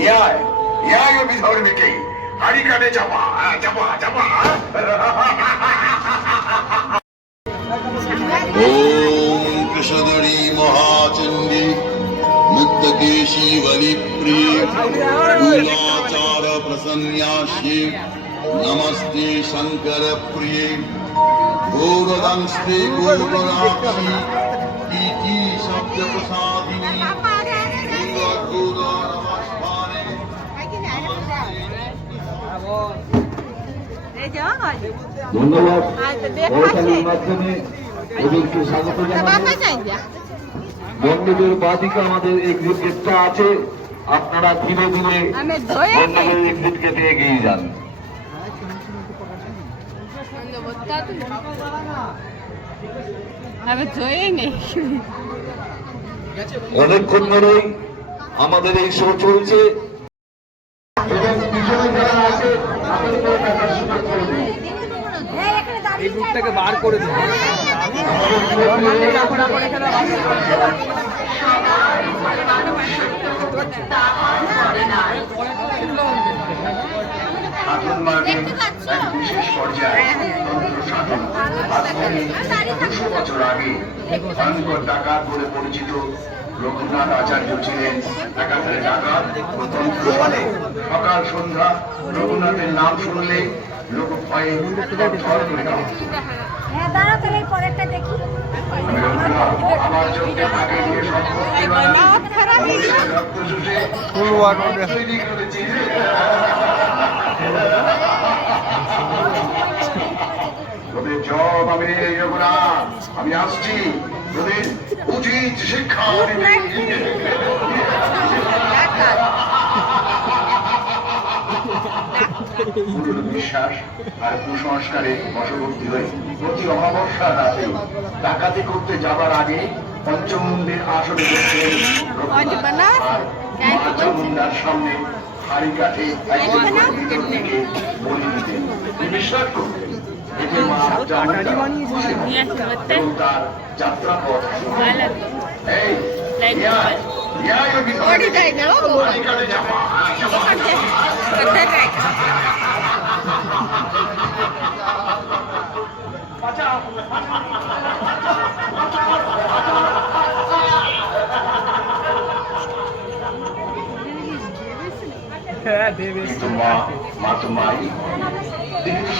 ইয়ায় ইয়ায় বিধর্মীকে হাড়ি কাটে চাপা চাপা চাপা। ओम कृष्णधरी महाचंडी मुक्तकेशी बलिप्रिय दूलाचार प्रसन्यास्ये नमस्ते शंकर प्रिय गौरदंस्ते गौरनाक्षी टीटी शब्द प्रसादिनी नमस्कारे। ধন্যবাদ। বড়শালীর মাধ্যমে ওদেরকে স্বাগত জানাবো। বন্ধুদের বাদিকে আমাদের এক্সিট গেটটা আছে, আপনারা ধীরে ধীরে বন্ধুদের এক্সিট গেটে এগিয়ে যান। অনেকক্ষণ ধরেই আমাদের এই শো চলছে এবং পিছনে যারা আছে এই গ্রুপটাকে বার করে দিন। ডাকাত বলে পরিচিত রঘুনাথ আচার্য ছিলেন একাধারে ডাকাত। সকাল সন্ধ্যা রঘুনাথের নাম শুনলে লোক ভয়ে আমার চোখে আগে দিয়ে তোদের জব আমি রঘুনাথ, আমি আসছি তোদের উচিত শিক্ষা বিশ্বাস আর কুসংস্কারে বশবর্তী হয়ে প্রতি অমাবস্যা রাতে ডাকাতি করতে যাবার আগে পঞ্চমুণ্ডের আসনে বসছিলেন মুন্ডার সামনে হাড়ি কাঠে বলি দিতেন। বিশ্বাস করতেন এতে মা তার যাত্রাপথ এই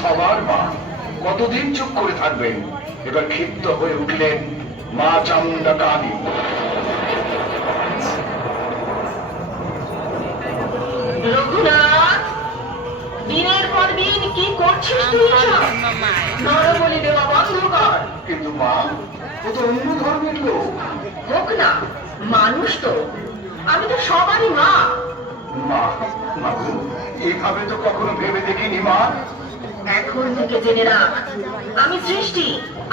সবার মা কতদিন চুপ করে থাকবেন? এবার ক্ষিপ্ত হয়ে উঠলেন মা চামুন্ডা কালী। রঘুনাথ, দিনের পর দিন কি করছিস তুই? নরবলি দেওয়া বন্ধ কর। কিন্তু মা, ও তো অন্য ধর্মের লোক। হোক না, মানুষ তো। আমি তো সবারই মা। মা, মাগো, এইভাবে তো কখনো ভেবে দেখিনি মা। এখন থেকে জেনে রাখ, আমি সৃষ্টি,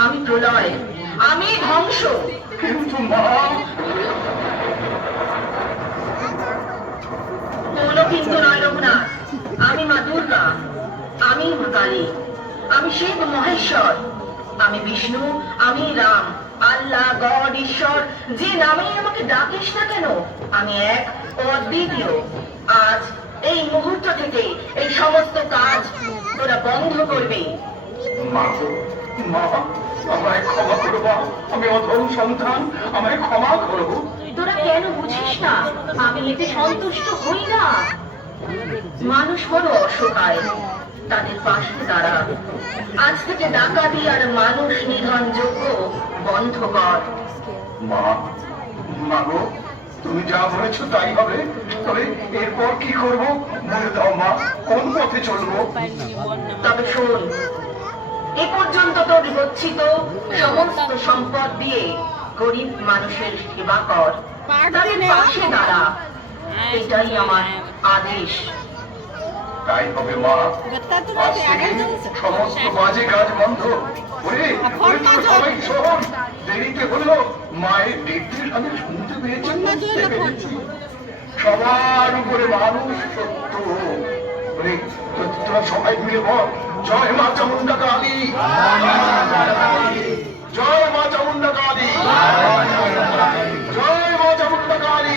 আমি প্রলয়, আমি ধ্বংস। কিন্তু মা, কোনো কিন্তু নয় রঘুনাথ। আমি মা দুর্গা, আমি মা কালী, আমি শিব মহেশ্বর, আমি বিষ্ণু, আমি রাম, আল্লাহ, গড, ঈশ্বর, যে নামেই আমাকে ডাকিস না কেন, আমি এক ও অদ্বিতীয়। আজ এই মুহূর্ত থেকে এই সমস্ত কাজ তোরা বন্ধ করবি। মা, আমায় ক্ষমা করো মা, আমি অধম সন্তান, আমায় ক্ষমা করো। তোরা কেন বুঝিস না? আমি এতে সন্তুষ্ট হই না। মানুষ বড় অসহায়, তাদের পাশে দাঁড়া। আজ থেকে ডাকাতি আর মানুষ নিধন যোগ্য বন্ধ কর। মা, মাগো, তুমি যা বলেছো তাই হবে। তবে এরপর কি করব বলে দাও মা, কোন পথে চলবো? তবে শোন, এ পর্যন্ত তোর গচ্ছিত সমস্ত সম্পদ দিয়ে গরিব মানুষের সেবা কর, তাদের পাশে দাঁড়া। এটাই আমার আদেশ। তাই হবে মা। আজ থেকে সমস্ত বাজে কাজ বন্ধ। সবাই শোন, দেরিতে হলো মায়ের নির্দেশ আমি শুনতে পেয়েছি। সবার উপরে মানুষ সত্য। তোরা সবাই মিলে বল, জয় মা চামুন্ডা কালী, জয় মা চামুন্ডা কালী, জয় মা চামুন্ডা কালী।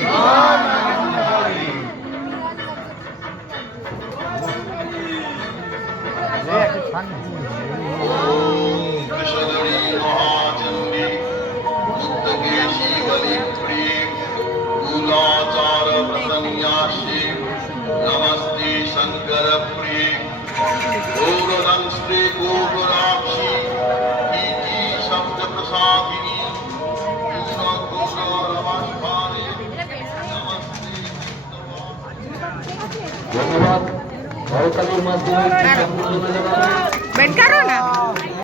ধন্যবাদ। করতালির মাধ্যমে বেড কারো না